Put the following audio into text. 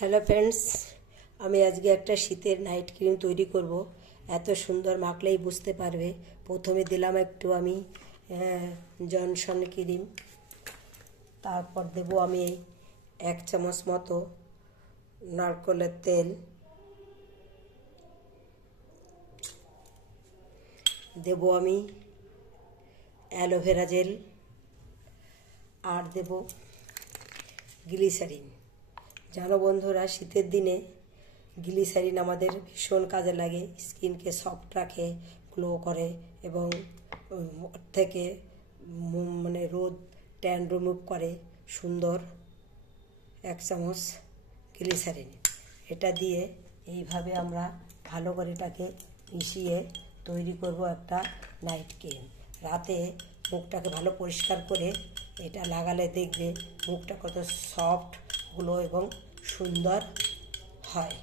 Hello friends, আমি আজকে একটা শীতের নাইট ক্রিম তৈরি করব। এত সুন্দর মাখলেই বুঝতে পারবে। প্রথমে দিলাম একটু আমি জনসন ক্রিম, তারপর দেব আমি 1 চামচ মতো নারকেলের তেল, দেব আমি অ্যালোভেরা জেল, আর দেব গ্লিসারিন। জানো বন্ধুরা, শীতের দিনে গ্লিসারিন আমাদের ভীষণ কাজে লাগে। স্কিনকে সফট রাখে, গ্লো করে এবং থেকে রোদ ট্যান রিমুভ করে। সুন্দর 1 চামচ গ্লিসারিন, এটা দিয়ে এইভাবে আমরা ভালো করে এটাকে মিশিয়ে তৈরি করব একটা নাইট ক্রিম। রাতে মুখটাকে ভালো পরিষ্কার করে এটা লাগালে দেখবে মুখটা কত সফট, গ্লো এবং সুন্দর হয়।